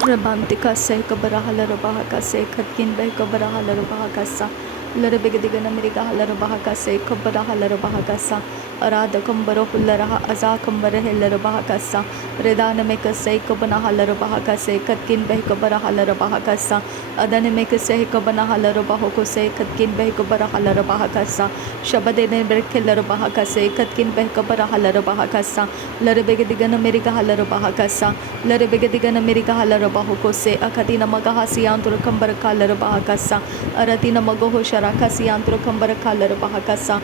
Rabantika se kabarahala rabaha se katkin be kabarahala rabaha sa Larabigana Miriga Larabaha se kabarahala rabaha sa Arada Kambaro Hularaha Aza Kambara Hilarabaha sa Redana make a se kabanahala rabaha se katkin be kabarahala rabaha sa Adana make a se kabanahala rabaho se katkin be kabarahala rabaha sa Shabadene Berkilla rabaha se katkin be kabarahala rabaha sa Larabigana Miriga Larabaha sa Larabigana Miriga Larabaho se Akatina Magahasi Antur Kambara Kalarabaha Aratina Magoho Sharakasi Antur Kambara Kalarabaha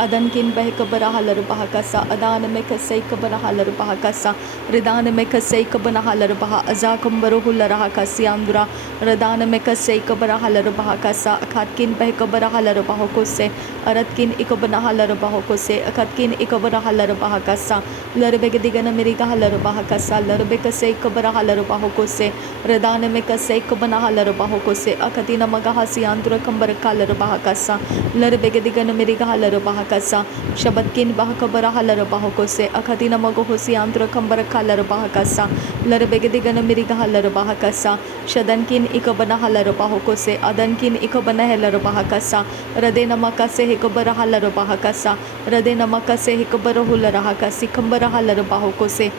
Adankin Behkabara Halarabahakasa, Adana make a say Kabanahalar Bahakasa, Redana make a say Kabanahalar Baha, Azakambaru Hularahakasi Andura, Radana make a say Kabarahalar Bahakasa, Akatkin Behkabara Halarabahokose, Aratkin Ikabanahalar Bahokose, Akatkin Ikabara Halarabahakasa, Larabegadigana Mirika Halarabahakasa, Larabeka say Kabara Halarabahokose, Redana make a say Kabanahalar Bahokose, Akatina Magahasi Andura Kambara Kalarabahakasa, Larabegadigana Mirika Halarabahakasa. Shabatkin Bahakabara Halarabahokose, Akatina Magohosi Andra Kambara Kalarabahakasa, Larabegadigana Miriga Halarabahakasa, Shadankin Ikabana Halarabahokose, Adankin Ikabana Helarabahakasa, Radena Makase Hikabara Halarabahakasa, Radena Makase Hikabara Hularahakasi, Kambara Halarabahokose,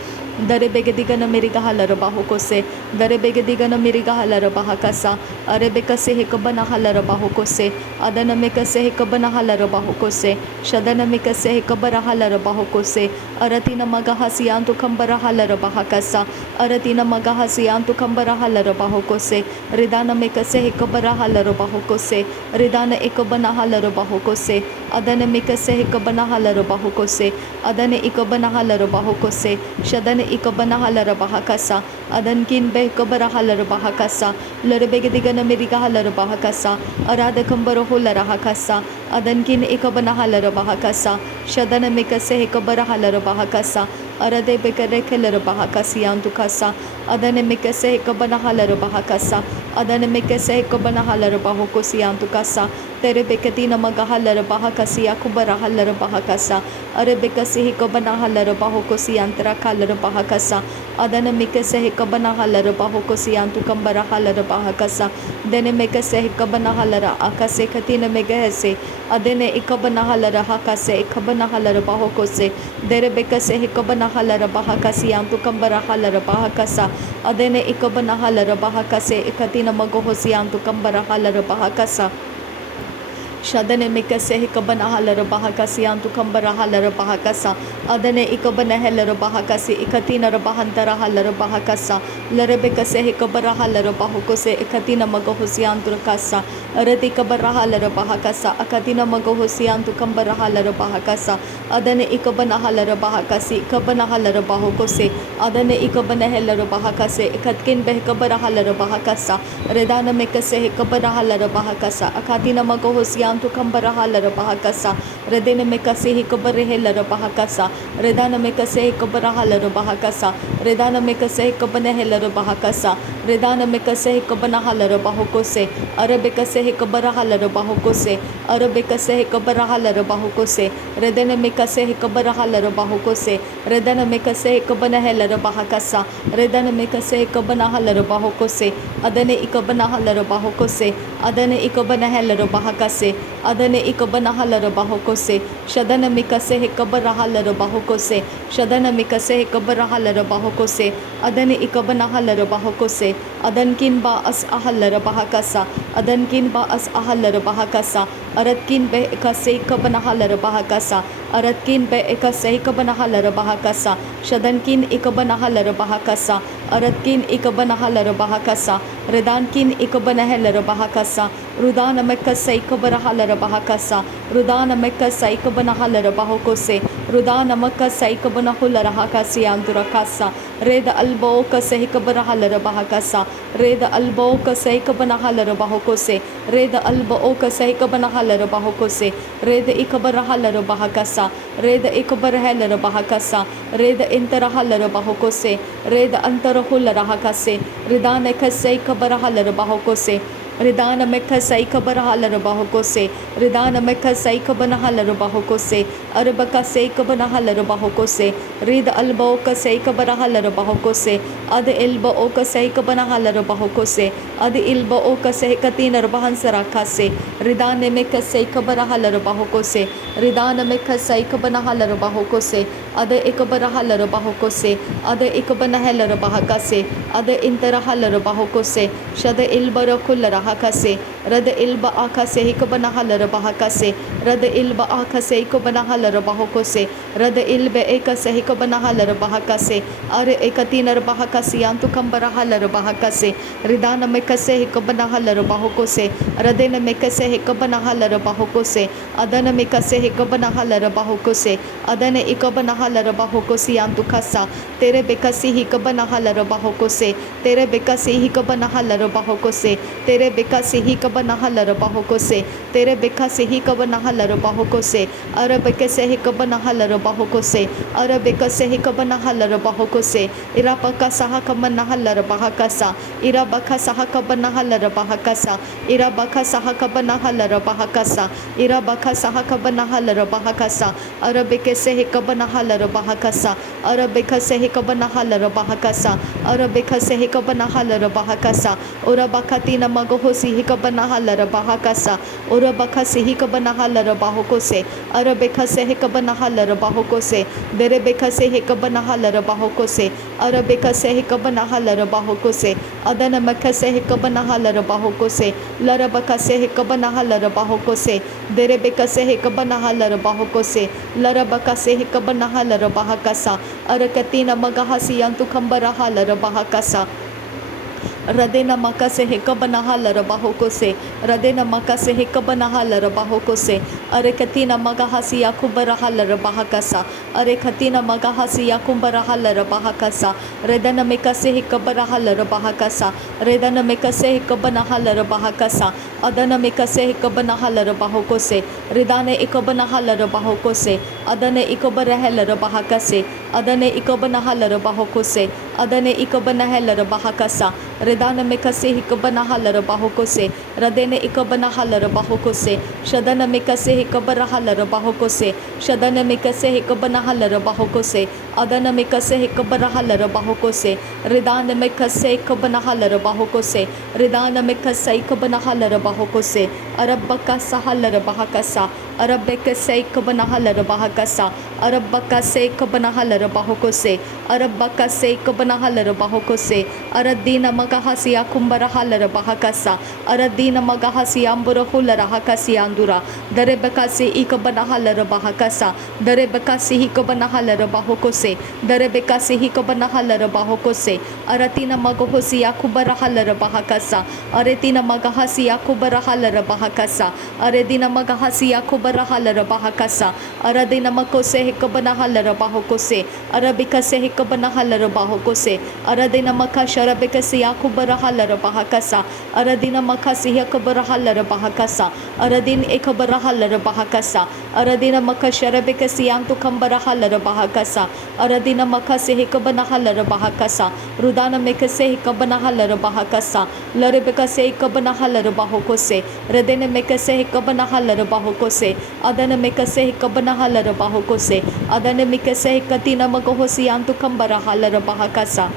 Darebegadigana Miriga Halarabahokose, Darebegadigana Miriga Halarabahakasa, Arebeka Sehikabana Halarabahokose, Adana Meka Sehikabana Halarabahokose, Shadana Mika Sehikabara Halarabahokose, Aratina Magahasiantu Kambara Halarabahakasa, Aratina Magahasiantu Kambara Halarabahokose, Ridana Mika Sehikabara Halarabahokose, Ridana Ikabana Halarabahokose, Adana Mika Sehikabana Halarabahokose, Adana Ikabana Halarabahokose, Shadana Ikabana Halarabahakasa, Adankin Behkabara Halarabahakasa, Larabegadigana Miriga Halarabahakasa, Arada Kambara Hularahakasa, Adankin Ikabana Halarabahakasa, Shadana Mikase Hikabara Halarabahakasa, Arade Bekare Kelarabahakasi Antukasa, Adana Mikase Hikabana Halarabahakasa, Adana Mikase Hikabana Halarabahokosi Antukasa, Terebekatina Magahalarabahakasi Akubara Halarabahakasa, Arebekasi Hikabana Halarabahokosi Antara Kalarabahakasa, Adana Mikase Hikabana Halarabahokosi Antukambara Halarabahakasa, Dene Mikase Hikabana Halara Akase Katina Megahese, Adene Ikabana Halara Hakase, Ikabana Halarabahokose, Derebekase Hikabana Halarabahakasi Antukambara Halarabahakasa, Adene Ikabana Halarabahakase, Ikatina Magohosi Antukambara Halarabahakasa. Shadane Mikase Hikabana Halarabahakasi Antu Kambara Halarabahakasa, Adane Ikabana Helarabahakasi, Ikatina Rabahantara Halarabahakasa, Larebekase Hikabara Halarabahokose, Ikatina Magahosi Anturkasa, Aratikabara Halarabahakasa, Akatina Magahosi Antu Kambara Halarabahakasa, Adane Ikabana Halarabahakasi, Ikabana Halarabahokose, Adane Ikabana Helarabahakase, Ikatkin Behkabara Halarabahakasa, Redana Mikase Hikabara Halarabahakasa, Akatina Magahosi Antu Kambara Halarabahakasa, Redena Mekase Hikabare Helarabahakasa, Redana Mekase Hikabara Halarabahakasa, Redana Mekase Hikabana Helarabahakasa, Redana Mekase Hikabana Halarabahokose, Arabekase Hikabara Halarabahokose, Arabekase Hikabara Halarabahokose, Redena Mekase Hikabara Halarabahokose, Redana Mekase Hikabana Helarabahakasa, Redana Mekase Hikabana Halarabahokose, Adane Ikabana Halarabahokose, Adane Ikabana Helarabahakase, Adane Ikabana Halarabahokose, Shadana Mikase Hikabara Halarabahokose, Shadana Mikase Hikabara Halarabahokose, Adane Ikabana Halarabahokose, Adankin Ba As Ahalarabahakasa, Adankin Ba As Ahalarabahakasa, Aratkin Be Ekase Ikabana Halarabahakasa, Aratkin Be Ekase Ikabana Halarabahakasa, Shadankin Ikabana Halarabahakasa, Aratkin Ikabana Halarabahakasa, Redankin Ikabana Halarabahakasa, Rudana Mekase Ikabara Halarabahakasa, Rudana Mekase Ikabana Halarabahokose, Rudana Makase Ikabana Hularahakasi Andurakasa, Reda Albo Kase Ikabara Halarabahakasa, Reda Albo Kase Ikabana Halarabahokose, Reda Albo Kase Ikabana Halarabahokose, Reda Ikabara Halarabahakasa, Reda Ikabara Halarabahakasa, Reda Intara Halarabahokose, Reda Antara Hularahakase, Redana Kase Ikabara Halarabahokose, Ridana mekasa ikabara larabahokose. Ridana mekasa ikabana larabahokose. Arabaka se ikabana larabahokose. Rida alba oka se ikabara larabahokose. Ada ilba oka se ikabana larabahokose. Ada ilba oka se katina rabahansara kase. Ridane mekasa ikabara larabahokose. Ridana mekasa ikabana larabahokose. Ada ikabara larabahokose. Ada ikabana larabahakase. Ada intara larabahokose. Shada ilbara kullara hakase. Rada ilba akase hikabana larabahakase. Rada ilba akase ikabana larabahokose. Rada ilbe ekase hikabana larabahakase. Are ekatina rabahakase antu kambara larabahakase. Ridana mekase hikabana larabahokose. Radena mekase hikabana larabahokose. Adana mekase hikabana larabahokose. Adana ikabana larabahokose antu kasa. Tere bekasi hikabana larabahokose. Tere bekasi hikabana larabahokose. Tere bekasi hikabana larabahokose. Tere bekasi hikabana larabahokose. Arabekase hikabana larabahokose. Arabekase hikabana larabahokose. Irabakasa hakamana larabahakasa. Irabakasa hakabana larabahakasa. Irabakasa hakabana larabahakasa. Irabakasa hakabana larabahakasa. Arabekase hikabana larabahakasa. Arabekase hikabana larabahakasa. Arabekase hikabana larabahakasa. Urabakatina magohosi hikabana larabahakasa. Urabakasi hikabana larabahokose. Arabekase hikabana larabahokose. Derebekase hikabana larabahokose. Arabekase hikabana larabahokose. Adana makase hikabana larabahokose. Larabakase hikabana larabahokose. Derebekase hikabana larabahokose. Larabakase hikabana larabahakasa. Arakatina magahasi antu kambara larabahakasa. Radena makase hekabana larabahokose. Radena makase hekabana larabahokose. Arekatina magahasi yakubara larabahakasa. Arekatina magahasi yakumbara larabahakasa. Redana mekase hekabara larabahakasa. Redana mekase hekabana larabahakasa. Adana mekase hekabana larabahokose. Redane ikabana larabahokose. Adane ikabara larabahakase. Adane ikabana larabahokose. Adane ikabana larabahakasa. Redana mekase hikabana larabahokose. Radene ikabana larabahokose. Shadana mekase hikabara larabahokose. Shadana mekase hikabana larabahokose. Adana mekase hikabara larabahokose. Redana mekase hikabana larabahokose. Redana mekase hikabana larabahokose. Arabakasa larabahakasa. Arabekase hikabana larabahakasa. Arabakase hikabana larabahokose. Arabakase hikabana larabahokose. Aradina magahasi akumbara larabahakasa. Aradina magahasi ambura larahakasi andura. Darebekasi ikabana larabahakasa. Darebekasi hikabana larabahokose. Darebekasi hikabana larabahokose. Aratina magohosi akubara larabahakasa. Aretina magahasi akubara larabahakasa. Aredina magahasi akubara larabahakasa. Aradina makose hikabana larabahokose. Arabikase hikabana larabahokose. Aradina makashara bekasi yakubara larabahakasa. Aradina makasi yakubara larabahakasa. Aradin ekabara larabahakasa. Aradina makashara bekasi yantu kambara larabahakasa. Aradina makasi hikabana larabahakasa. Rudana mekase hikabana larabahakasa. Larebekase hikabana larabahokose. Radene mekase hikabana larabahokose. Adana mekase hikabana larabahokose. Adana mekase hikatina magohosi yantu kambara larabahakasa.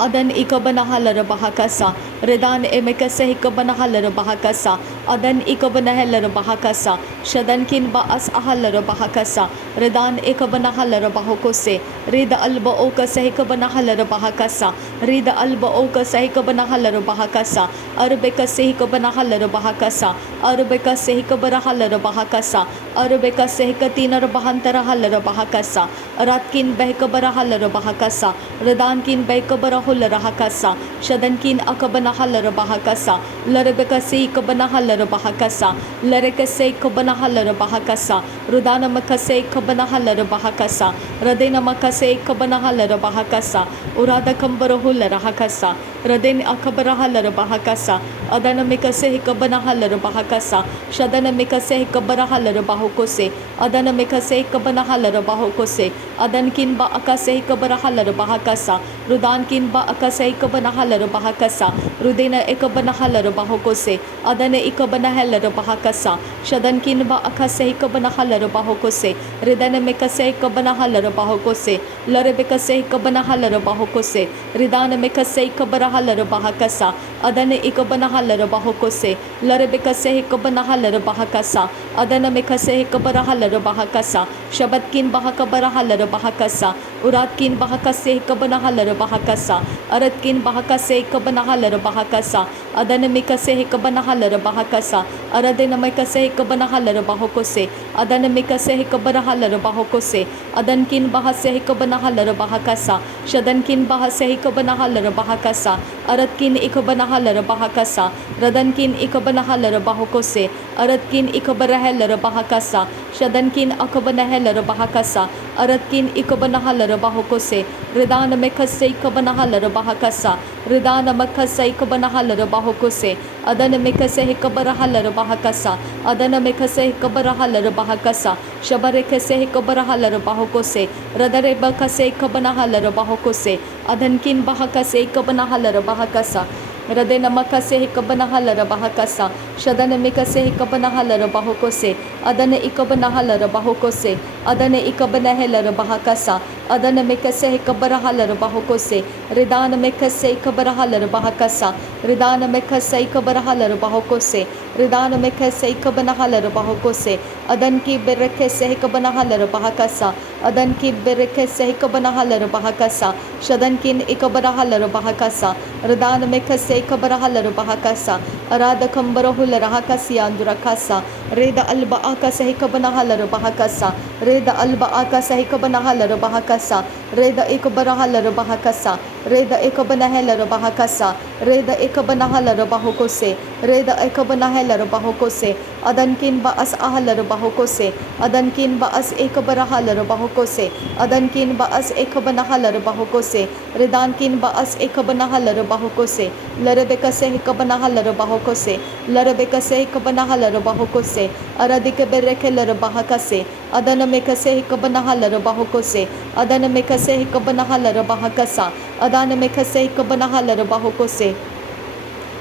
Adan ikabana larabahakasa. Redan emekase hikabana larabahakasa. Adan ikabana larabahakasa. Shadan kin baas larabahakasa. Redan ikabana larabahokose. Rida alba oka sahikabana larabahakasa. Rida alba oka sahikabana larabahakasa. Arbeka sahikabana larabahakasa. Arbeka sahikabara larabahakasa. Arbeka sahikatina rabahantara larabahakasa. Ratkin behkabara larabahakasa. Redan kin behkabara larahakasa. Shadan kin akabana larabahakasa. Larebekasi kabanahala bahakasa, Larekase kabanahala bahakasa, Rudana makase kabanahala bahakasa, Radena makase kabanahala bahakasa, Urada kambarahula rahakasa, Raden akabarahala bahakasa, Adana mikase kabanahala bahakasa, Shadana mikase kabarahala bahokose, Adana mikase kabanahala bahokose, Adankin ba akase kabarahala bahakasa, Rudankin ba akase kabanahala bahakasa, Rudena ekabanahala bahokose, Adana ikabanahala bahakasa, Shadankin ba akase kabanahala bahokose, Ridana mikase kabanahala bahokose, Larebekase kabanahala bahokose, Ridana mikase kabarahala bahakasa, Adana ikabanahala bahokose, Larebekase kabanahala bahakasa, Adana mikase kabarahala bahakasa, Shabatkin bahakabarahala bahakasa, Uratkin bahakase kabanahala bahakasa, Aratkin bahakase kabanahala bahakasa, Adana mikase kabanahala bahakasa, Aradena mikase kabanahala bahokose, Adana mikase kabarahala bahokose, Adankin bahase kabanahala bahakasa, Shadankin bahase kabanahala bahakasa, Aratkin ikabanahala bahakasa, Radankin ikabanahala bahokose, Aratkin ikabarahala bahakasa, Shadankin akabanahala bahakasa, Aratkin ikabanahala bahokose, Ridana mikase kabanahala bahakasa, Ridana makase kabanahala bahokose, Adana mikase kabarahala bahakasa, Adana mikase kabarahala bahakasa, Shabarekase kabarahala bahokose, Radare bakase kabanahala bahokose, Adankin bahakase kabanahala bahakasa, Radena makase kabanahala bahakasa, Shadana mikase kabanahala bahokose, Adana ikabanahala bahokose, Adana ikabanahala bahakasa, Adana mikase kabarahala bahokose, Ridana mikase kabarahala bahakasa, Ridana mikase kabarahala bahokose, Ridana mikase kabanahala bahokose, Adanki berekese kabanahala bahakasa, Adanki berekese kabanahala bahakasa, Shadankin ikabarahala bahakasa, Ridana mikase kabarahala bahakasa, Arada kambarahula rahakasi andurakasa, Reda alba akase kabanahala bahakasa, Reda alba akase kabanahala bahakasa, Reda ikabarahala bahakasa, Reda ikabanahala bahakasa, Reda ikabanahala bahokose, Reda ikabanahala bahokose, Adankin ba as ahala bahokose, Adankin ba as ikabarahala bahokose, Adankin ba as ikabanahala bahokose, Redankin ba as ikabanahala bahokose, Larebekase ikabanahala bahokose, Larebekase ikabanahala bahokose, Aradike berekela bahakase, Adana mekase ikabanahala bahokose, Adana mekase ikabanahala bahakasa, Adana mekase ikabanahala bahokose,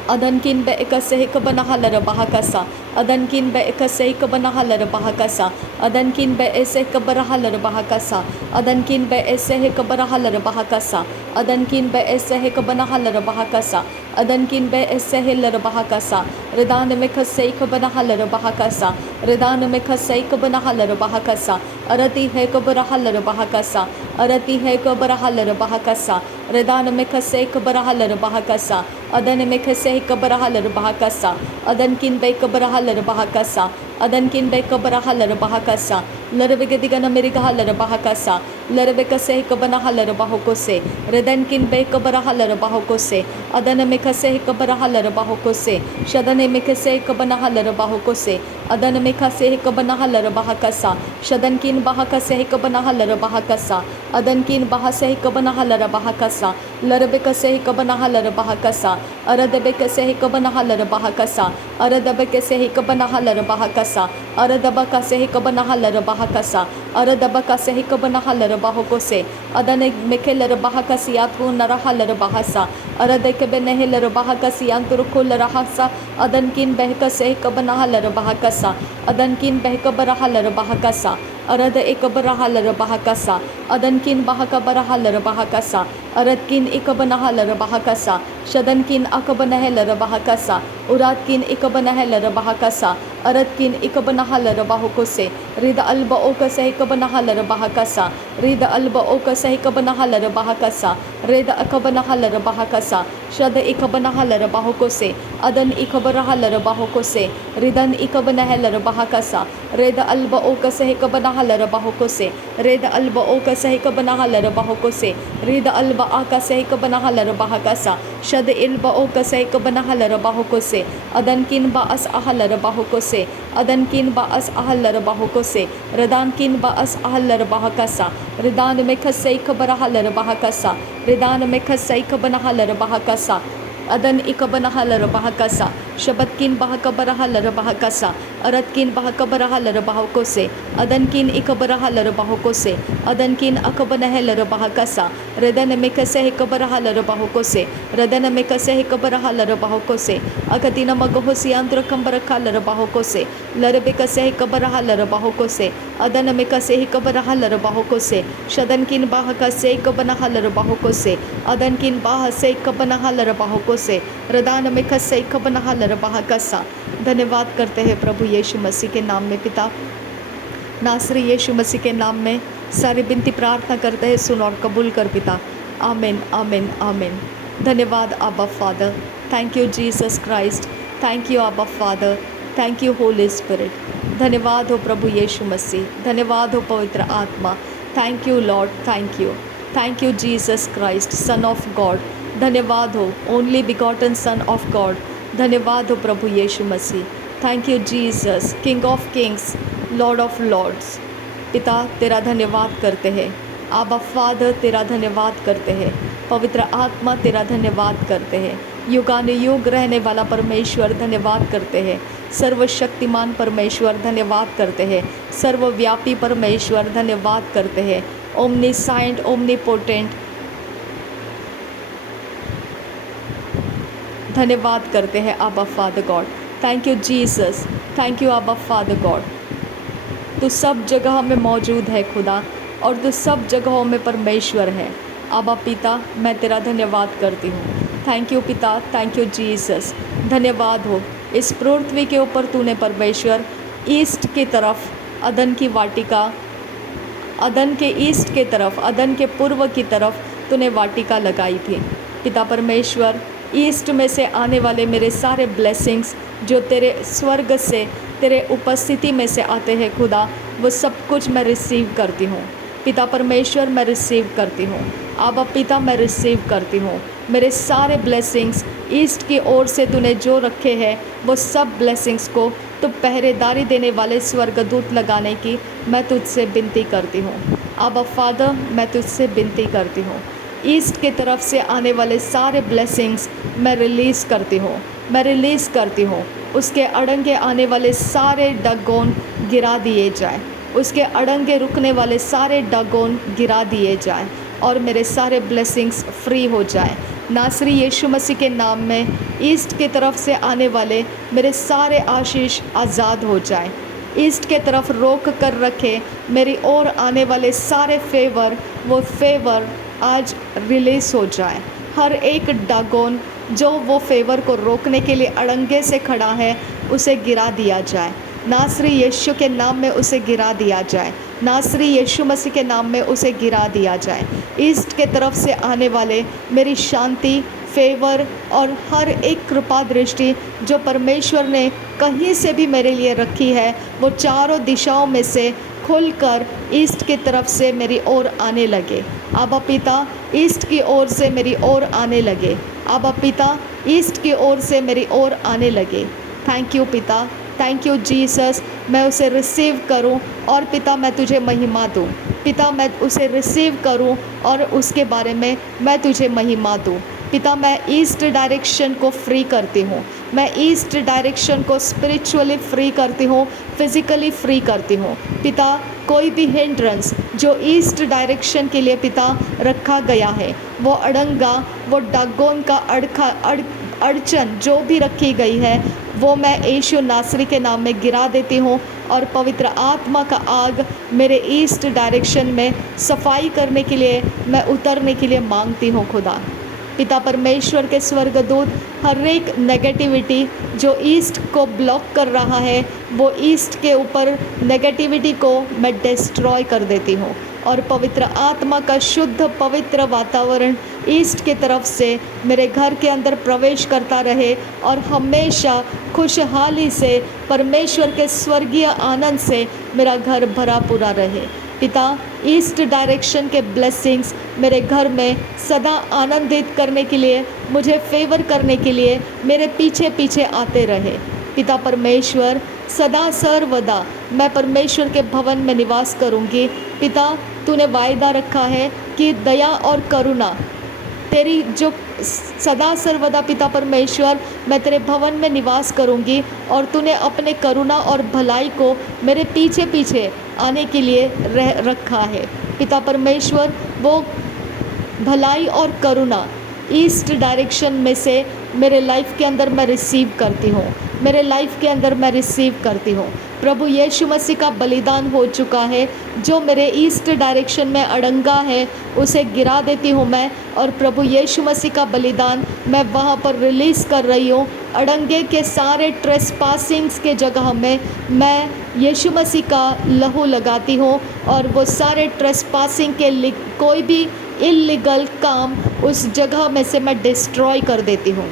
Adankin be ekase kabanahala bahakasa, Adankin be ekase kabanahala bahakasa, Adankin be ese kabarahala bahakasa, Adankin be ese kabarahala bahakasa, Adankin be ese kabanahala bahakasa, Adankin be ese heller bahakasa, Redana mekase kabanahala bahakasa, Redana mekase kabanahala bahakasa, Arati he kabarahala bahakasa, Arati he kabarahala bahakasa, Redana mekase kabarahala bahakasa, Adana mekase kabarahala bahakasa, Adankin be kabarahala bahakasa, Adankin be kabarahala bahakasa, Larabegadigana merigahala bahakasa, Larabekase kabanahala bahokose, Redankin be kabarahala bahokose, Adana mekase kabarahala bahokose, Shadane mekase kabanahala bahokose, Adana mekase kabanahala bahakasa, Shadankin bahakase kabanahala bahakasa, Adankin bahase kabanahala bahakasa, Larabekase kabanahala bahakasa, Aradabekase kabanahala bahakasa, Aradabekase kabanahala bahakasa, Aradabakase kabanahala bahakasa, Aradabakase kabanahala bahokose, Adane mekeler bahakasi atun narahalar bahasa, Aradeke beneheler bahakasi anturkul rahasa, Adankin behkase kabanahalar bahakasa, Adankin behkabarahalar bahakasa, Arada ekabarahalar bahakasa, Adankin bahakabarahalar bahakasa, Aradkin ikabanahalar bahakasa, Shadankin akabanahelar bahakasa, Uratkin ikabanahelar bahakasa, Aratkin ikabanahala rabahokose. Rida alba okasa ikabanahala rabahakasa. Rida alba okasa ikabanahala rabahakasa. Rida akabanahala rabahakasa. Shada ikabanahala rabahokose. Adan ikabarahala rabahokose. Ridan ikabanahala rabahakasa. Rida alba okasa ikabanahala rabahokose. Rida alba okasa ikabanahala rabahokose. Rida alba akasa ikabanahala rabahakasa. Shada ilba okasa ikabanahala rabahokose. Adan kin ba as ahala rabahokose. Adan kin ba as ahala rabahokose. Radan kin ba as ahala rabahakasa. Ridan me khasai kabarahala rabahakasa. Ridan me khasai kabanahala rabahakasa. Adan ikabanahala rabahakasa. Shabatkin bahakabarahala rabahakasa. Aratkin bahakabarahala rabahokose. Adankin ikabarahala rabahokose. Adankin akabanahala rabahakasa. Radana mekase ikabarahala rabahokose. Radana mekase ikabarahala rabahokose. Akatina magahosi antra kambarakala rabahokose. Larabekase ikabarahala rabahokose. Adana mekase ikabarahala rabahokose. Shadankin bahakase ikabanahala rabahokose. Adankin bahase ikabanahala rabahokose. Radana mekase ikabanahala rabahakasa. धन्यवाद करते हैं प्रभु यीशु मसीह के नाम में पिता, नासरी यीशु मसीह के नाम में सारी विनती प्रार्थना करते हैं, सुन और कबूल कर पिता। आमीन आमीन आमीन। धन्यवाद आबा father, thank you Jesus Christ, thank you आबा father, thank you holy spirit. धन्यवाद हो प्रभु यीशु मसीह, धन्यवाद हो पवित्र आत्मा। Thank you lord, thank you Jesus Christ son of God. धन्यवाद हो only begotten son of God. धन्यवाद हो प्रभु यीशु मसीह। Thank you Jesus, king of kings, lord of lords. पिता तेरा धन्यवाद करते हैं, आबा फादर तेरा धन्यवाद करते हैं, पवित्र आत्मा तेरा धन्यवाद करते हैं, युगानुयुग रहने वाला परमेश्वर धन्यवाद करते हैं, सर्वशक्तिमान परमेश्वर धन्यवाद करते हैं, सर्वव्यापी परमेश्वर धन्यवाद करते हैं, ओमनीसाइंट ओमनीपोटेंट धन्यवाद करते हैं आबा father God. Thank you Jesus, thank you आबा फादर गॉड। तू सब जगह में मौजूद है खुदा, और तू सब जगहों में परमेश्वर है। आबा पिता मैं तेरा धन्यवाद करती हूँ। थैंक यू पिता, थैंक यू जीसस। धन्यवाद हो इस पृथ्वी के ऊपर तूने परमेश्वर ईस्ट की तरफ अदन की वाटिका, अदन के ईस्ट के तरफ, अदन के पूर्व की तरफ तूने वाटिका लगाई थी। पिता परमेश्वर ईस्ट में से आने वाले मेरे सारे ब्लेसिंग्स जो तेरे स्वर्ग से, तेरे उपस्थिति में से आते हैं खुदा, वो सब कुछ मैं रिसीव करती हूँ। पिता परमेश्वर मैं रिसीव करती हूँ। आबा पिता मैं रिसीव करती हूँ। मेरे सारे ब्लेसिंग्स ईस्ट की ओर से तूने जो रखे हैं वो सब ब्लेसिंग्स को तो पहरेदारी देने वाले स्वर्गदूत लगाने की मैं तुझसे विनती करती हूँ। आबा फादर मैं तुझसे विनती करती हूँ। ईस्ट की तरफ से आने वाले सारे ब्लेसिंग्स मैं रिलीज़ करती हूँ, मैं रिलीज़ करती हूँ। उसके अड़ंगे आने वाले सारे डगोन गिरा दिए जाए, उसके अड़ंगे रुकने वाले सारे डगोन गिरा दिए जाए और मेरे सारे ब्लेसिंग्स फ्री हो जाए। नासरी यीशु मसीह के नाम में ईस्ट की तरफ से आने वाले मेरे सारे आशीष आज़ाद हो जाए। ईस्ट के तरफ रोक कर रखे मेरी ओर आने वाले सारे फेवर, वो फेवर आज रिलीज़ हो जाए। हर एक डागोन जो वो फेवर को रोकने के लिए अड़ंगे से खड़ा है उसे गिरा दिया जाए। नासरी यीशु के नाम में उसे गिरा दिया जाए। नासरी यीशु मसीह के नाम में उसे गिरा दिया जाए। ईस्ट के तरफ से आने वाले मेरी शांति, फेवर और हर एक कृपा दृष्टि जो परमेश्वर ने कहीं से भी मेरे लिए रखी है, वो चारों दिशाओं में से खुलकर ईस्ट की तरफ से मेरी ओर आने लगे। आबा पिता ईस्ट की ओर से मेरी ओर आने लगे। आबा पिता ईस्ट की ओर से मेरी ओर आने लगे। थैंक यू पिता, थैंक यू जीसस। मैं उसे रिसीव करूं और पिता मैं तुझे महिमा दूं। पिता मैं उसे रिसीव करूं और उसके बारे में मैं तुझे महिमा दूं। पिता मैं ईस्ट डायरेक्शन को फ्री करती हूँ। मैं ईस्ट डायरेक्शन को स्पिरिचुअली फ्री करती हूँ, फिज़िकली फ्री करती हूँ। पिता कोई भी हिंड्रेंस जो ईस्ट डायरेक्शन के लिए पिता रखा गया है, वो अड़ंगा, वो डागोन का अड़चन जो भी रखी गई है, वो मैं यीशु नासरी के नाम में गिरा देती हूँ और पवित्र आत्मा का आग मेरे ईस्ट डायरेक्शन में सफाई करने के लिए मैं उतरने के लिए मांगती हूँ खुदा। पिता परमेश्वर के स्वर्गदूत हर एक नेगेटिविटी जो ईस्ट को ब्लॉक कर रहा है, वो ईस्ट के ऊपर नेगेटिविटी को मैं डिस्ट्रॉय कर देती हूँ और पवित्र आत्मा का शुद्ध पवित्र वातावरण ईस्ट की तरफ से मेरे घर के अंदर प्रवेश करता रहे और हमेशा खुशहाली से परमेश्वर के स्वर्गीय आनंद से मेरा घर भरा पूरा रहे। पिता, ईस्ट डायरेक्शन के ब्लेसिंग्स मेरे घर में सदा आनंदित करने के लिए, मुझे फेवर करने के लिए मेरे पीछे पीछे आते रहे। पिता परमेश्वर, सदा सर्वदा मैं परमेश्वर के भवन में निवास करूंगी। पिता, तूने वायदा रखा है कि दया और करुणा तेरी जो सदा सर्वदा पिता परमेश्वर मैं तेरे भवन में निवास करूंगी और तूने अपने करुणा और भलाई को मेरे पीछे पीछे आने के लिए रखा है। पिता परमेश्वर, वो भलाई और करुणा ईस्ट डायरेक्शन में से मेरे लाइफ के अंदर मैं रिसीव करती हूँ, मेरे लाइफ के अंदर मैं रिसीव करती हूँ। प्रभु यीशु मसीह का बलिदान हो चुका है, जो मेरे ईस्ट डायरेक्शन में अड़ंगा है उसे गिरा देती हूँ मैं, और प्रभु यीशु मसीह का बलिदान मैं वहाँ पर रिलीज़ कर रही हूँ। अड़ंगे के सारे ट्रेसपासिंग्स के जगह में मैं यीशु मसीह का लहू लगाती हूँ और वो सारे ट्रेसपासिंग के कोई भी इल्लीगल काम उस जगह में से मैं डिस्ट्रॉय कर देती हूँ।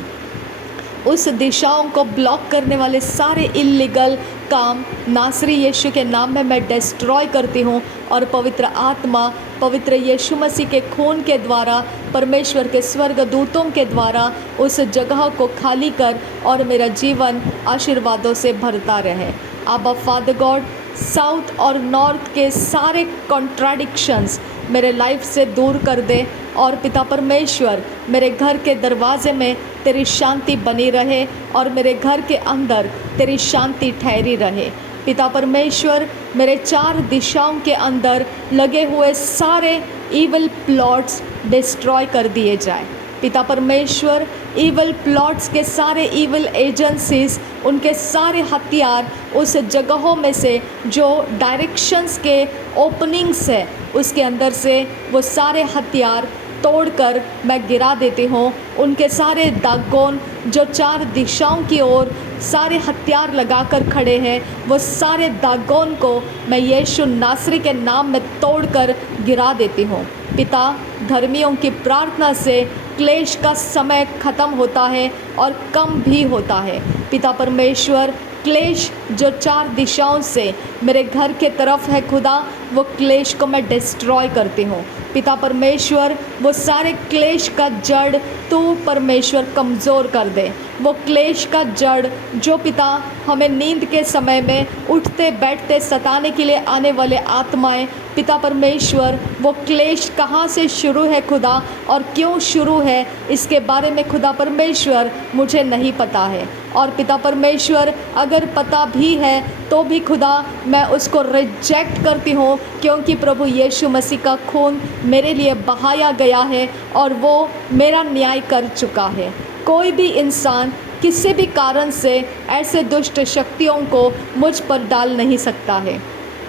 उस दिशाओं को ब्लॉक करने वाले सारे इल्लीगल काम नासरी यीशु के नाम में मैं डिस्ट्रॉय करती हूँ और पवित्र आत्मा पवित्र यीशु मसीह के खून के द्वारा, परमेश्वर के स्वर्गदूतों के द्वारा उस जगह को खाली कर और मेरा जीवन आशीर्वादों से भरता रहे। आबा फादर गॉड, साउथ और नॉर्थ के सारे कॉन्ट्राडिक्शंस मेरे लाइफ से दूर कर दे और पिता परमेश्वर मेरे घर के दरवाजे में तेरी शांति बनी रहे और मेरे घर के अंदर तेरी शांति ठहरी रहे। पिता परमेश्वर, मेरे चार दिशाओं के अंदर लगे हुए सारे ईविल प्लॉट्स डिस्ट्रॉय कर दिए जाए। पिता परमेश्वर, ईविल प्लॉट्स के सारे ईविल एजेंसीज, उनके सारे हथियार उस जगहों में से जो डायरेक्शंस के ओपनिंग्स है उसके अंदर से वो सारे हथियार तोड़कर मैं गिरा देती हूँ। उनके सारे दागोन जो चार दिशाओं की ओर सारे हथियार लगाकर खड़े हैं, वो सारे दागोन को मैं यीशु नासरी के नाम में तोड़कर गिरा देती हूँ। पिता, धर्मियों की प्रार्थना से क्लेश का समय ख़त्म होता है और कम भी होता है। पिता परमेश्वर, क्लेश जो चार दिशाओं से मेरे घर के तरफ है खुदा, वो क्लेश को मैं डिस्ट्रॉय करती हूँ। पिता परमेश्वर, वो सारे क्लेश का जड़ तू परमेश्वर कमज़ोर कर दे। वो क्लेश का जड़ जो पिता हमें नींद के समय में उठते बैठते सताने के लिए आने वाले आत्माएं, पिता परमेश्वर, वो क्लेश कहाँ से शुरू है खुदा और क्यों शुरू है इसके बारे में खुदा परमेश्वर मुझे नहीं पता है। और पिता परमेश्वर, अगर पता भी है तो भी खुदा मैं उसको रिजेक्ट करती हूँ, क्योंकि प्रभु यीशु मसीह का खून मेरे लिए बहाया गया है और वो मेरा न्याय कर चुका है। कोई भी इंसान किसी भी कारण से ऐसे दुष्ट शक्तियों को मुझ पर डाल नहीं सकता है।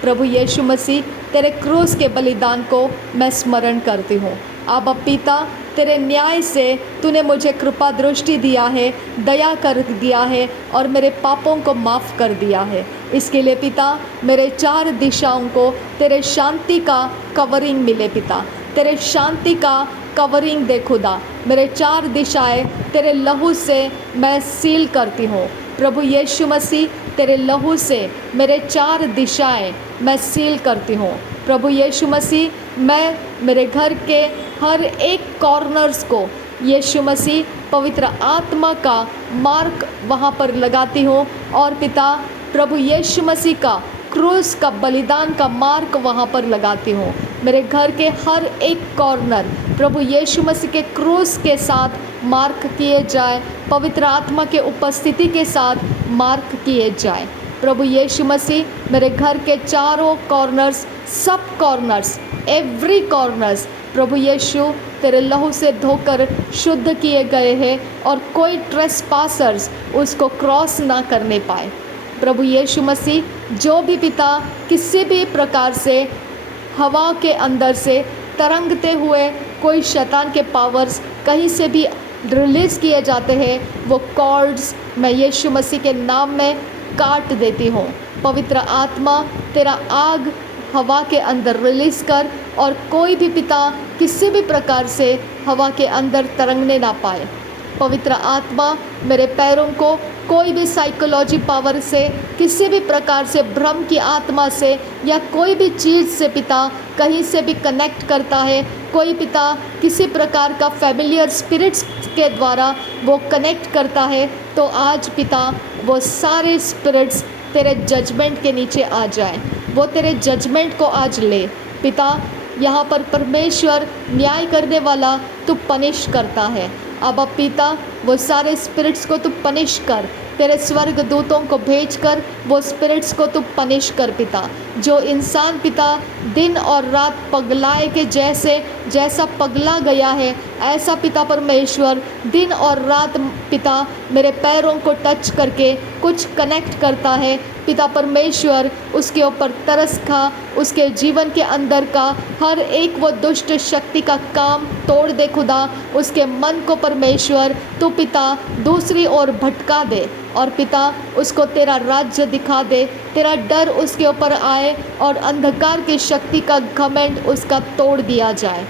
प्रभु यीशु मसीह, तेरे क्रूस के बलिदान को मैं स्मरण करती हूँ। आबा पिता, तेरे न्याय से तूने मुझे कृपा दृष्टि दिया है, दया कर दिया है और मेरे पापों को माफ़ कर दिया है। इसके लिए पिता, मेरे चार दिशाओं को तेरे शांति का कवरिंग मिले। पिता, तेरे शांति का कवरिंग दे खुदा। मेरे चार दिशाएं तेरे लहू से मैं सील करती हूँ। प्रभु यीशु मसीह, तेरे लहू से मेरे चार दिशाएं मैं सील करती हूँ। प्रभु यीशु मसीह, मैं मेरे घर के हर एक कॉर्नर्स को यीशु मसीह पवित्र आत्मा का मार्क वहाँ पर लगाती हूँ और पिता, प्रभु यीशु मसीह का क्रूस का बलिदान का मार्क वहाँ पर लगाती हूँ। मेरे घर के हर एक कॉर्नर प्रभु यीशु मसीह के क्रूस के साथ मार्क किए जाए, पवित्र आत्मा के उपस्थिति के साथ मार्क किए जाए। प्रभु यीशु मसीह, मेरे घर के चारों कॉर्नर्स, सब कॉर्नर्स, एवरी कॉर्नर्स प्रभु यीशु तेरे लहू से धोकर शुद्ध किए गए हैं और कोई ट्रेसपासर्स उसको क्रॉस ना करने पाए। प्रभु यीशु मसीह, जो भी पिता किसी भी प्रकार से हवा के अंदर से तरंगते हुए कोई शैतान के पावर्स कहीं से भी रिलीज़ किए जाते हैं, वो कॉर्ड्स मैं यीशु मसीह के नाम में काट देती हूँ। पवित्र आत्मा तेरा आग हवा के अंदर रिलीज़ कर, और कोई भी पिता किसी भी प्रकार से हवा के अंदर तरंगने ना पाए। पवित्र आत्मा मेरे पैरों को कोई भी साइकोलॉजी पावर से, किसी भी प्रकार से भ्रम की आत्मा से या कोई भी चीज़ से पिता कहीं से भी कनेक्ट करता है, कोई पिता किसी प्रकार का फैमिलियर स्पिरिट्स के द्वारा वो कनेक्ट करता है, तो आज पिता वो सारे स्पिरिट्स तेरे जजमेंट के नीचे आ जाए, वो तेरे जजमेंट को आज ले। पिता यहाँ पर परमेश्वर न्याय करने वाला तू पनिश करता है। अब पिता वो सारे स्पिरिट्स को तू पनिश कर, तेरे स्वर्ग दूतों को भेजकर वो स्पिरिट्स को तू पनिश कर पिता। जो इंसान पिता दिन और रात पगलाए के जैसा पगला गया है, ऐसा पिता परमेश्वर दिन और रात पिता मेरे पैरों को टच करके कुछ कनेक्ट करता है, पिता परमेश्वर उसके ऊपर तरस खा, उसके जीवन के अंदर का हर एक वो दुष्ट शक्ति का काम तोड़ दे खुदा। उसके मन को परमेश्वर तू पिता दूसरी ओर भटका दे, और पिता उसको तेरा राज्य दिखा दे, तेरा डर उसके ऊपर आए और अंधकार की शक्ति का घमंड उसका तोड़ दिया जाए।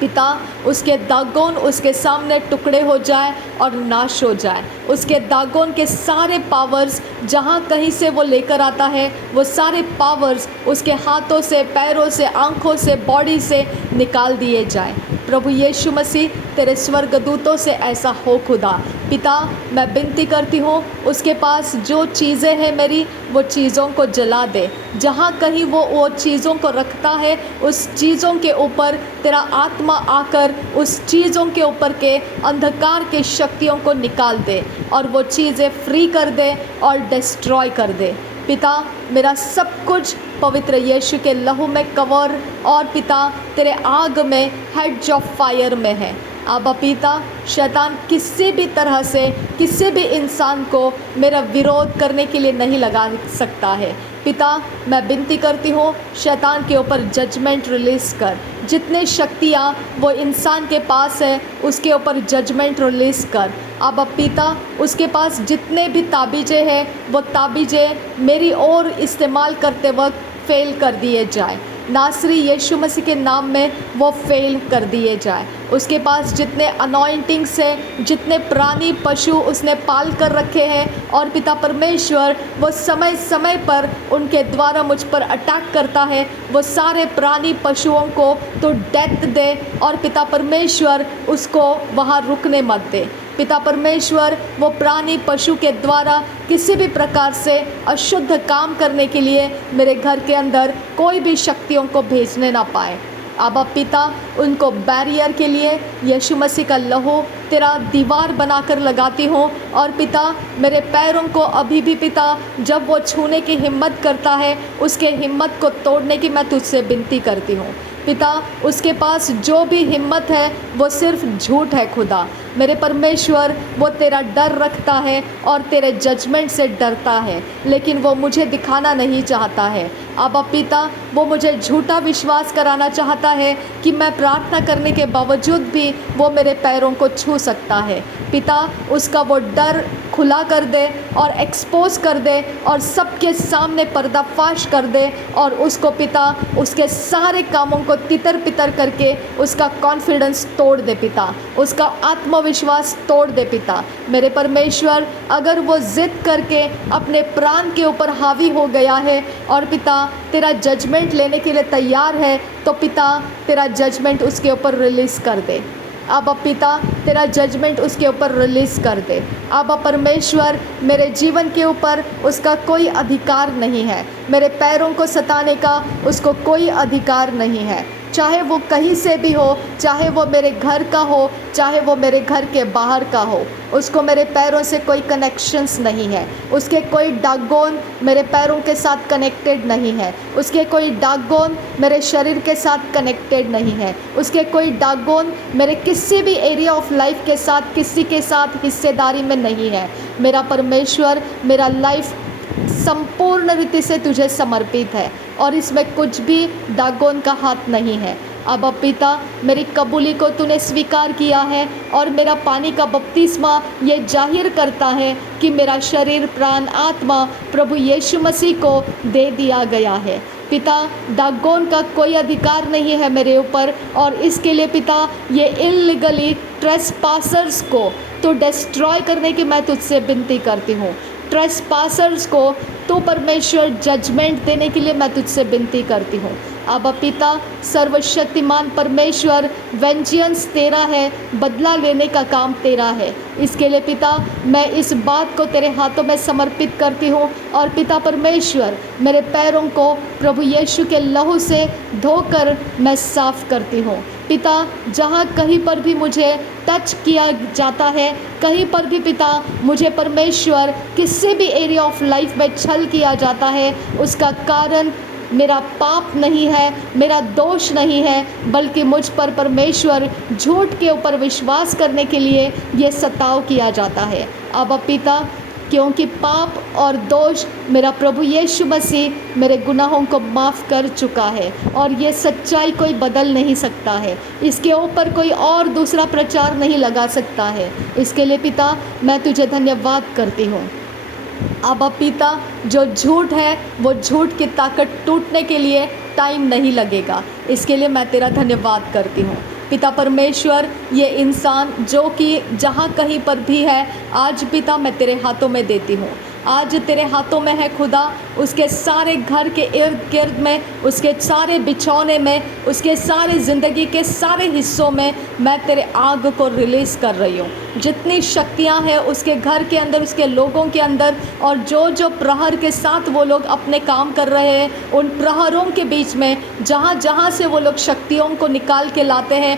पिता उसके दागोन उसके सामने टुकड़े हो जाए और नाश हो जाए। उसके दागोन के सारे पावर्स जहाँ कहीं से वो लेकर आता है, वो सारे पावर्स उसके हाथों से, पैरों से, आँखों से, बॉडी से निकाल दिए जाए। प्रभु यीशु मसीह तेरे स्वर्गदूतों से ऐसा हो खुदा। पिता मैं विनती करती हूँ, उसके पास जो चीज़ें हैं मेरी, वो चीज़ों को जला दे। जहाँ कहीं वो चीज़ों को रखता है, उस चीज़ों के ऊपर तेरा आत्मा आकर उस चीज़ों के ऊपर के अंधकार के शक्तियों को निकाल दे और वो चीज़ें फ्री कर दे और डिस्ट्रॉय कर दे। पिता मेरा सब कुछ पवित्र यीशु के लहू में कवर, और पिता तेरे आग में हेड्ज ऑफ फायर में है। अब पिता शैतान किसी भी तरह से किसी भी इंसान को मेरा विरोध करने के लिए नहीं लगा सकता है। पिता मैं विनती करती हूँ, शैतान के ऊपर जजमेंट रिलीज़ कर। जितने शक्तियाँ वो इंसान के पास है उसके ऊपर जजमेंट रिलीज़ कर। अब पिता उसके पास जितने भी ताबीज़ें हैं, वो ताबीज़ें मेरी ओर इस्तेमाल करते वक्त फेल कर दिए जाए। नासरी यीशु मसीह के नाम में वो फेल कर दिए जाए। उसके पास जितने अनॉइंटिंग्स हैं, जितने प्राणी पशु उसने पाल कर रखे हैं, और पिता परमेश्वर वो समय समय पर उनके द्वारा मुझ पर अटैक करता है, वो सारे प्राणी पशुओं को तो डेथ दे, और पिता परमेश्वर उसको वहाँ रुकने मत दे। पिता परमेश्वर वो प्राणी पशु के द्वारा किसी भी प्रकार से अशुद्ध काम करने के लिए मेरे घर के अंदर कोई भी शक्तियों को भेजने ना पाए। अब पिता उनको बैरियर के लिए यीशु मसीह का लहू तेरा दीवार बनाकर लगाती हूँ, और पिता मेरे पैरों को अभी भी पिता जब वो छूने की हिम्मत करता है, उसके हिम्मत को तोड़ने की मैं तुझसे विनती करती हूँ। पिता उसके पास जो भी हिम्मत है वो सिर्फ झूठ है खुदा। मेरे परमेश्वर वो तेरा डर रखता है और तेरे जजमेंट से डरता है, लेकिन वो मुझे दिखाना नहीं चाहता है। अब पिता वो मुझे झूठा विश्वास कराना चाहता है कि मैं प्रार्थना करने के बावजूद भी वो मेरे पैरों को छू सकता है। पिता उसका वो डर खुला कर दे और एक्सपोज कर दे और सबके सामने पर्दाफाश कर दे, और उसको पिता उसके सारे कामों को तितर पितर करके उसका कॉन्फिडेंस तोड़ दे पिता, उसका आत्मविश्वास तोड़ दे पिता। मेरे परमेश्वर अगर वो ज़िद करके अपने प्राण के ऊपर हावी हो गया है और पिता तेरा जजमेंट लेने के लिए तैयार है, तो पिता तेरा जजमेंट उसके ऊपर रिलीज़ कर दे। अब पिता तेरा जजमेंट उसके ऊपर रिलीज़ कर दे। अब परमेश्वर मेरे जीवन के ऊपर उसका कोई अधिकार नहीं है, मेरे पैरों को सताने का उसको कोई अधिकार नहीं है। चाहे वो कहीं से भी हो, चाहे वो मेरे घर का हो, चाहे वो मेरे घर के बाहर का हो, उसको मेरे पैरों से कोई कनेक्शंस नहीं है। उसके कोई डागोन मेरे पैरों के साथ कनेक्टेड नहीं है, उसके कोई डागोन मेरे शरीर के साथ कनेक्टेड नहीं है, उसके कोई डागोन मेरे किसी भी एरिया ऑफ लाइफ के साथ किसी के साथ हिस्सेदारी में नहीं है। मेरा परमेश्वर मेरा लाइफ संपूर्ण रीति से तुझे समर्पित है और इसमें कुछ भी दागोन का हाथ नहीं है। अब पिता, मेरी कबूली को तूने स्वीकार किया है और मेरा पानी का बपतिस्मा ये जाहिर करता है कि मेरा शरीर, प्राण, आत्मा प्रभु यीशु मसीह को दे दिया गया है। पिता, दागोन का कोई अधिकार नहीं है मेरे ऊपर, और इसके लिए पिता ये इल्लीगली ट्रेसपासर्स को तो डिस्ट्रॉय करने की मैं तुझसे विनती करती हूँ। ट्रेसपासर्स को तो परमेश्वर जजमेंट देने के लिए मैं तुझसे विनती करती हूँ। अब पिता, सर्वशक्तिमान परमेश्वर, वेंजियंस तेरा है, बदला लेने का काम तेरा है। इसके लिए पिता, मैं इस बात को तेरे हाथों में समर्पित करती हूँ, और पिता परमेश्वर, मेरे पैरों को प्रभु यीशु के लहू से धोकर मैं साफ करती हूँ। पिता, जहाँ कहीं पर भी मुझे टच किया जाता है, कहीं पर भी पिता मुझे परमेश्वर किसी भी एरिया ऑफ लाइफ में छल किया जाता है, उसका कारण मेरा पाप नहीं है, मेरा दोष नहीं है, बल्कि मुझ पर परमेश्वर झूठ के ऊपर विश्वास करने के लिए ये सताव किया जाता है। अब पिता, क्योंकि पाप और दोष मेरा प्रभु यीशु मसीह मेरे गुनाहों को माफ़ कर चुका है, और ये सच्चाई कोई बदल नहीं सकता है, इसके ऊपर कोई और दूसरा प्रचार नहीं लगा सकता है। इसके लिए पिता, मैं तुझे धन्यवाद करती हूँ। अब पिता, जो झूठ है वो झूठ की ताकत टूटने के लिए टाइम नहीं लगेगा, इसके लिए मैं तेरा धन्यवाद करती हूँ। पिता परमेश्वर, ये इंसान जो कि जहाँ कहीं पर भी है, आज पिता मैं तेरे हाथों में देती हूँ। आज तेरे हाथों में है खुदा, उसके सारे घर के इर्द गिर्द में, उसके सारे बिछौने में, उसके सारे ज़िंदगी के सारे हिस्सों में मैं तेरे आग को रिलीज़ कर रही हूँ। जितनी शक्तियाँ हैं उसके घर के अंदर, उसके लोगों के अंदर, और जो जो प्रहर के साथ वो लोग अपने काम कर रहे हैं, उन प्रहरों के बीच में जहाँ जहाँ से वो लोग शक्तियों को निकाल के लाते हैं,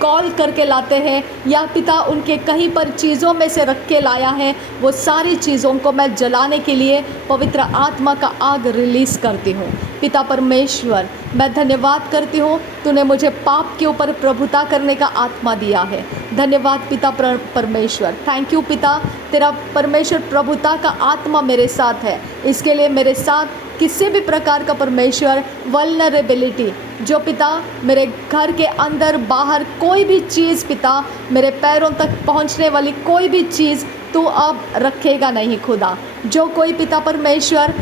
कॉल करके लाते हैं, या पिता उनके कहीं पर चीज़ों में से रख के लाया है, वो सारी चीज़ों को मैं जलाने के लिए पवित्र आत्मा का आग रिलीज़ करती हूँ। पिता परमेश्वर, मैं धन्यवाद करती हूँ, तूने मुझे पाप के ऊपर प्रभुता करने का आत्मा दिया है। धन्यवाद पिता परमेश्वर, थैंक यू पिता, तेरा परमेश्वर प्रभुता का आत्मा मेरे साथ है। इसके लिए मेरे साथ किसी भी प्रकार का परमेश्वर वल्नरेबिलिटी, जो पिता मेरे घर के अंदर बाहर कोई भी चीज़ पिता, मेरे पैरों तक पहुंचने वाली कोई भी चीज़ तू अब रखेगा नहीं खुदा। जो कोई पिता परमेश्वर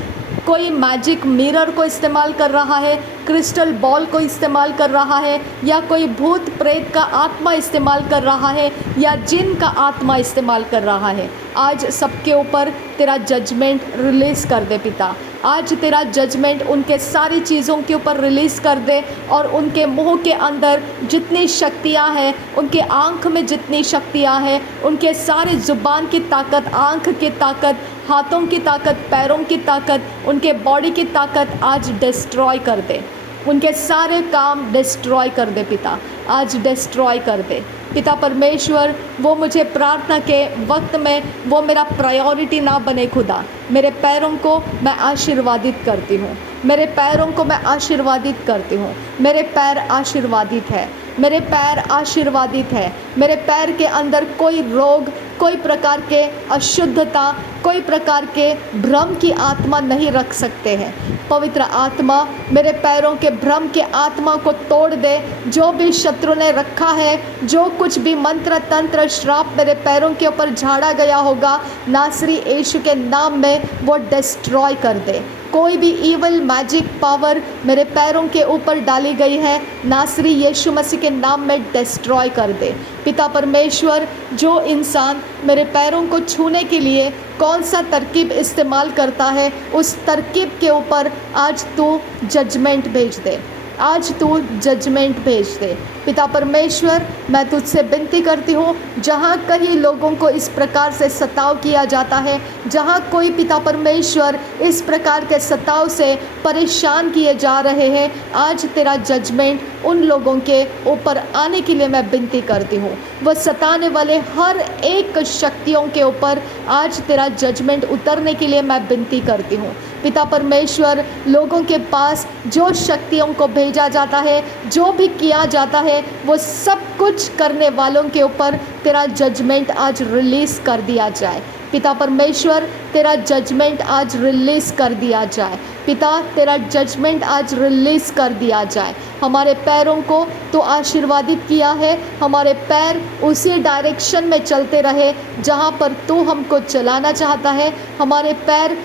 कोई मैजिक मिरर को इस्तेमाल कर रहा है, क्रिस्टल बॉल को इस्तेमाल कर रहा है, या कोई भूत प्रेत का आत्मा इस्तेमाल कर रहा है, या जिन का आत्मा इस्तेमाल कर रहा है, आज सबके ऊपर तेरा जजमेंट रिलीज़ कर दे पिता। आज तेरा जजमेंट उनके सारी चीज़ों के ऊपर रिलीज़ कर दे, और उनके मुंह के अंदर जितनी शक्तियां हैं, उनके आँख में जितनी शक्तियां हैं, उनके सारे ज़ुबान की ताकत, आँख की ताकत, हाथों की ताकत, पैरों की ताकत, उनके बॉडी की ताकत आज डिस्ट्रॉय कर दे। उनके सारे काम डिस्ट्रॉय कर दे पिता, आज डिस्ट्रॉय कर दे पिता परमेश्वर। वो मुझे प्रार्थना के वक्त में वो मेरा प्रायोरिटी ना बने खुदा। मेरे पैरों को मैं आशीर्वादित करती हूँ, मेरे पैरों को मैं आशीर्वादित करती हूँ। मेरे पैर आशीर्वादित है, मेरे पैर आशीर्वादित है। मेरे पैर के अंदर कोई रोग, कोई प्रकार के अशुद्धता, कोई प्रकार के भ्रम की आत्मा नहीं रख सकते हैं। पवित्र आत्मा मेरे पैरों के भ्रम के आत्मा को तोड़ दे। जो भी शत्रु ने रखा है, जो कुछ भी मंत्र तंत्र श्राप मेरे पैरों के ऊपर झाड़ा गया होगा, नासरी यीशु के नाम में वो डिस्ट्रॉय कर दे। कोई भी ईवल मैजिक पावर मेरे पैरों के ऊपर डाली गई है, नासरी यीशु मसीह के नाम में डिस्ट्रॉय कर दे पिता परमेश्वर। जो इंसान मेरे पैरों को छूने के लिए कौन सा तरकीब इस्तेमाल करता है, उस तरकीब के ऊपर आज तू जजमेंट भेज दे, आज तू जजमेंट भेज दे पिता परमेश्वर। मैं तुझसे विनती करती हूँ, जहाँ कहीं लोगों को इस प्रकार से सताव किया जाता है, जहाँ कोई पिता परमेश्वर इस प्रकार के सताव से परेशान किए जा रहे हैं, आज तेरा जजमेंट उन लोगों के ऊपर आने के लिए मैं विनती करती हूँ। वह सताने वाले हर एक शक्तियों के ऊपर आज तेरा जजमेंट उतरने के लिए मैं विनती करती हूँ पिता परमेश्वर। लोगों के पास जो शक्तियों को भेजा जाता है, जो भी किया जाता है, वो सब कुछ करने वालों के ऊपर तेरा जजमेंट आज रिलीज़ कर दिया जाए पिता परमेश्वर, तेरा जजमेंट आज रिलीज़ कर दिया जाए। पिता, तेरा जजमेंट आज रिलीज़ कर दिया जाए। हमारे पैरों को तो आशीर्वादित किया है, हमारे पैर उसी डायरेक्शन में चलते रहे जहाँ पर तू हमको चलाना चाहता है। हमारे पैर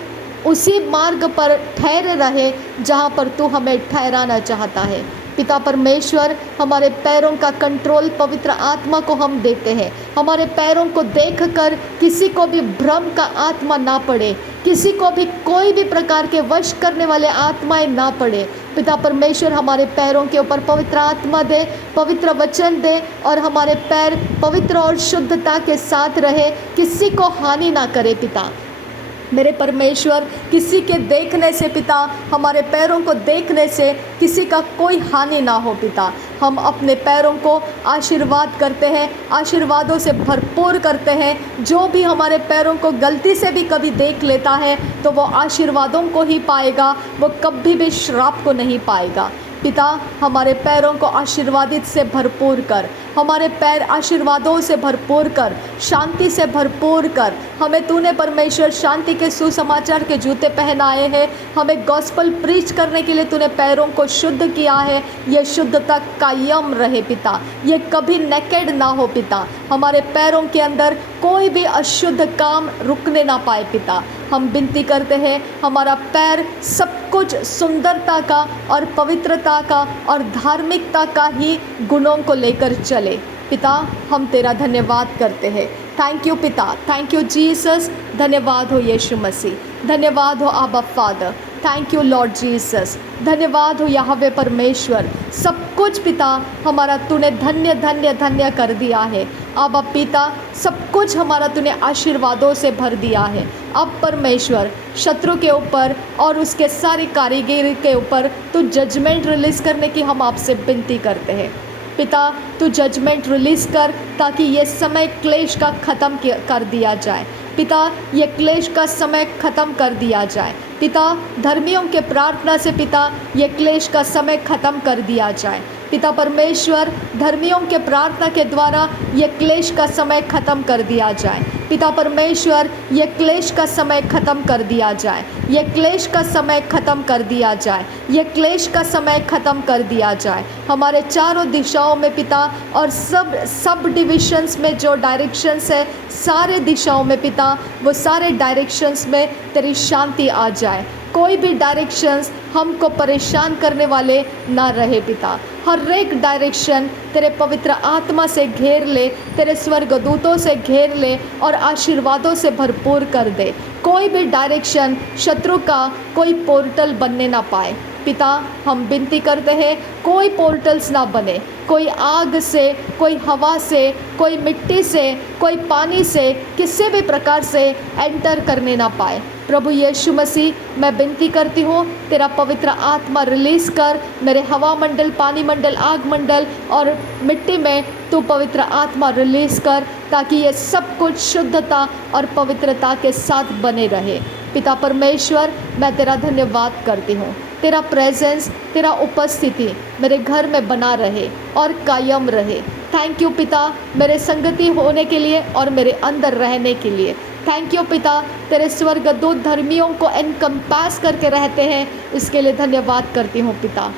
उसी मार्ग पर ठहरे रहे जहाँ पर तू हमें ठहराना चाहता है। पिता परमेश्वर, हमारे पैरों का कंट्रोल पवित्र आत्मा को हम देते हैं। हमारे पैरों को देखकर किसी को भी भ्रम का आत्मा ना पड़े, किसी को भी कोई भी प्रकार के वश करने वाले आत्माएं ना पड़े। पिता परमेश्वर, हमारे पैरों के ऊपर पवित्र आत्मा दे, पवित्र वचन दे, और हमारे पैर पवित्र और शुद्धता के साथ रहे, किसी को हानि ना करे। पिता मेरे परमेश्वर, किसी के देखने से पिता, हमारे पैरों को देखने से किसी का कोई हानि ना हो। पिता, हम अपने पैरों को आशीर्वाद करते हैं, आशीर्वादों से भरपूर करते हैं। जो भी हमारे पैरों को गलती से भी कभी देख लेता है तो वो आशीर्वादों को ही पाएगा, वो कभी भी श्राप को नहीं पाएगा। पिता, हमारे पैरों को आशीर्वादित से भरपूर कर, हमारे पैर आशीर्वादों से भरपूर कर, शांति से भरपूर कर। हमें तूने परमेश्वर शांति के सुसमाचार के जूते पहनाए हैं, हमें गॉस्पल प्रीच करने के लिए तूने पैरों को शुद्ध किया है। ये शुद्धता कायम रहे पिता, ये कभी नेकेड ना हो पिता। हमारे पैरों के अंदर कोई भी अशुद्ध काम रुकने ना पाए पिता। हम विनती करते हैं, हमारा पैर सब कुछ सुंदरता का और पवित्रता का और धार्मिकता का ही गुणों को लेकर चले। पिता, हम तेरा धन्यवाद करते हैं। थैंक यू पिता, थैंक यू जीसस। धन्यवाद हो यीशु मसीह, धन्यवाद हो आबा father, thank you Lord Jesus. धन्यवाद हो यहोवे परमेश्वर। सब कुछ पिता हमारा तूने धन्य धन्य धन्य कर दिया है। आबा पिता, सब कुछ हमारा तूने आशीर्वादों से भर दिया है। अब परमेश्वर, शत्रु के ऊपर और उसके सारी कारीगरी के ऊपर तू जजमेंट रिलीज़ करने की हम आपसे विनती करते हैं। पिता, तू जजमेंट रिलीज़ कर ताकि ये समय क्लेश का ख़त्म कर दिया जाए। पिता, ये क्लेश का समय ख़त्म कर दिया जाए। पिता, धर्मियों के प्रार्थना से पिता ये क्लेश का समय ख़त्म कर दिया जाए। पिता परमेश्वर, धर्मियों के प्रार्थना के द्वारा ये क्लेश का समय ख़त्म कर दिया जाए। पिता परमेश्वर, ये क्लेश का समय ख़त्म कर दिया जाए, ये क्लेश का समय ख़त्म कर दिया जाए, ये क्लेश का समय ख़त्म कर दिया जाए। हमारे चारों दिशाओं में पिता और सब डिविशंस में जो डायरेक्शंस है, सारे दिशाओं में पिता, वो सारे डायरेक्शंस में तेरी शांति आ जाए। कोई भी डायरेक्शंस हमको परेशान करने वाले ना रहे पिता। हर एक डायरेक्शन तेरे पवित्र आत्मा से घेर ले, तेरे स्वर्गदूतों से घेर ले और आशीर्वादों से भरपूर कर दे। कोई भी डायरेक्शन शत्रु का कोई पोर्टल बनने ना पाए। पिता, हम विनती करते हैं, कोई पोर्टल्स ना बने, कोई आग से, कोई हवा से, कोई मिट्टी से, कोई पानी से, किसी भी प्रकार से एंटर करने ना पाए। प्रभु यीशु मसीह, मैं विनती करती हूँ, तेरा पवित्र आत्मा रिलीज़ कर मेरे हवा मंडल, पानी मंडल, आग मंडल और मिट्टी में तू पवित्र आत्मा रिलीज़ कर, ताकि ये सब कुछ शुद्धता और पवित्रता के साथ बने रहे। पिता परमेश्वर, मैं तेरा धन्यवाद करती हूँ। तेरा प्रेजेंस, तेरा उपस्थिति मेरे घर में बना रहे और कायम रहे। थैंक यू पिता, मेरे संगति होने के लिए और मेरे अंदर रहने के लिए। थैंक यू पिता, तेरे स्वर्गदूत धर्मियों को एनकम्पास करके रहते हैं, इसके लिए धन्यवाद करती हूँ पिता।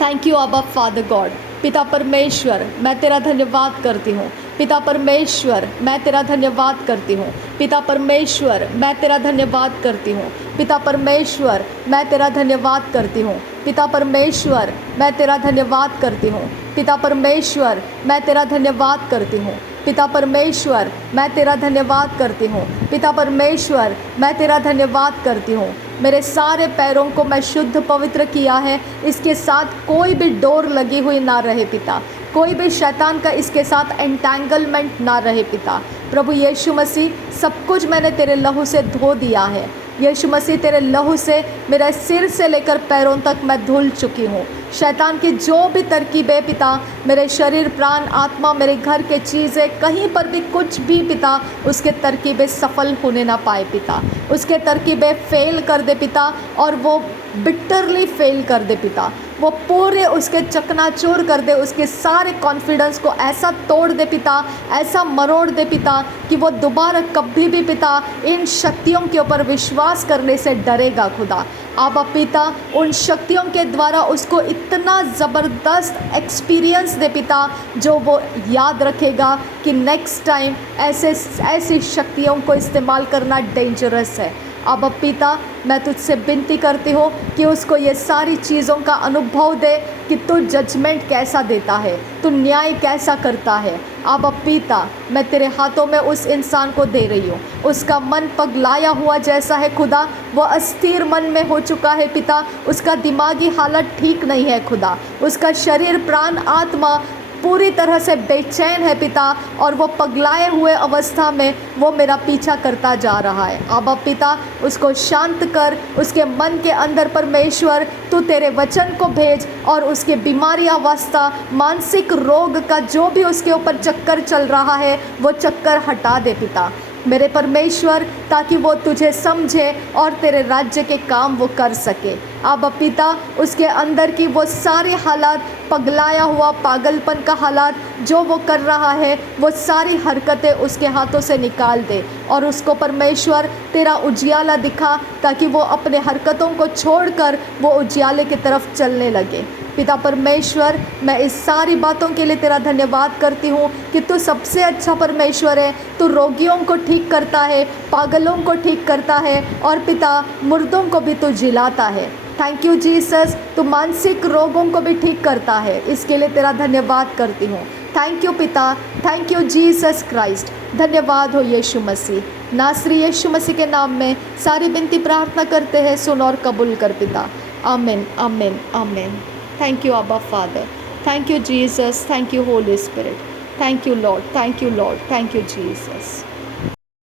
थैंक यू आबा फादर गॉड। पिता परमेश्वर, मैं तेरा धन्यवाद करती हूँ। पिता परमेश्वर, मैं तेरा धन्यवाद करती हूँ। पिता परमेश्वर, मैं तेरा धन्यवाद करती हूँ। पिता परमेश्वर, मैं तेरा धन्यवाद करती हूँ। पिता परमेश्वर, मैं तेरा धन्यवाद करती हूँ। पिता परमेश्वर, मैं तेरा धन्यवाद करती हूँ। पिता परमेश्वर, मैं तेरा धन्यवाद करती हूँ। पिता परमेश्वर, मैं तेरा धन्यवाद करती हूँ। मेरे सारे पैरों को मैं शुद्ध पवित्र किया है, इसके साथ कोई भी डोर लगी हुई ना रहे पिता, कोई भी शैतान का इसके साथ एंटैंगलमेंट ना रहे पिता। प्रभु यीशु मसीह, सब कुछ मैंने तेरे लहू से धो दिया है। यीशु मसीह, तेरे लहू से मेरा सिर से लेकर पैरों तक मैं धुल चुकी हूँ। शैतान की जो भी तरकीबें पिता, मेरे शरीर, प्राण, आत्मा, मेरे घर के चीज़ें, कहीं पर भी कुछ भी पिता, उसके तरकीबें सफल होने ना पाए पिता। उसके तरकीबें फेल कर दे पिता, और वो बिटरली फेल कर दे पिता। वो पूरे उसके चकनाचूर कर दे, उसके सारे कॉन्फिडेंस को ऐसा तोड़ दे पिता, ऐसा मरोड़ दे पिता कि वो दोबारा कभी भी पिता इन शक्तियों के ऊपर विश्वास करने से डरेगा खुदा। आबा पिता उन शक्तियों के द्वारा उसको इतना ज़बरदस्त एक्सपीरियंस दे पिता, जो वो याद रखेगा कि नेक्स्ट टाइम ऐसी शक्तियों को इस्तेमाल करना डेंजरस है। अब पिता मैं तुझसे विनती करती हूँ कि उसको ये सारी चीज़ों का अनुभव दे कि तू जजमेंट कैसा देता है, तू न्याय कैसा करता है। अब पिता मैं तेरे हाथों में उस इंसान को दे रही हूँ, उसका मन पगलाया हुआ जैसा है खुदा, वो अस्थिर मन में हो चुका है पिता, उसका दिमागी हालत ठीक नहीं है खुदा, उसका शरीर प्राण आत्मा पूरी तरह से बेचैन है पिता, और वो पगलाए हुए अवस्था में वो मेरा पीछा करता जा रहा है। आबा पिता उसको शांत कर, उसके मन के अंदर परमेश्वर तू तेरे वचन को भेज और उसके बीमारी अवस्था मानसिक रोग का जो भी उसके ऊपर चक्कर चल रहा है वो चक्कर हटा दे पिता मेरे परमेश्वर, ताकि वो तुझे समझे और तेरे राज्य के काम वो कर सके। अब पिता उसके अंदर की वो सारे हालात, पगलाया हुआ पागलपन का हालात जो वो कर रहा है, वो सारी हरकतें उसके हाथों से निकाल दे और उसको परमेश्वर तेरा उजियाला दिखा, ताकि वो अपने हरकतों को छोड़कर वो उजियाले की तरफ चलने लगे। पिता परमेश्वर मैं इस सारी बातों के लिए तेरा धन्यवाद करती हूँ कि तू सबसे अच्छा परमेश्वर है। तू रोगियों को ठीक करता है, पागलों को ठीक करता है और पिता मुर्दों को भी तू जिलाता है। थैंक यू जीसस, तू मानसिक रोगों को भी ठीक करता है, इसके लिए तेरा धन्यवाद करती हूँ। थैंक यू पिता, थैंक यू जीसस क्राइस्ट। धन्यवाद हो यीशु मसीह। नासरी यीशु मसीह के नाम में सारी विनती प्रार्थना करते हैं, सुन और कबूल कर पिता। आमीन आमीन आमीन। Thank you, Abba Father. Thank you, Jesus. Thank you, Holy Spirit. Thank you, Lord. Thank you, Lord. Thank you, Jesus.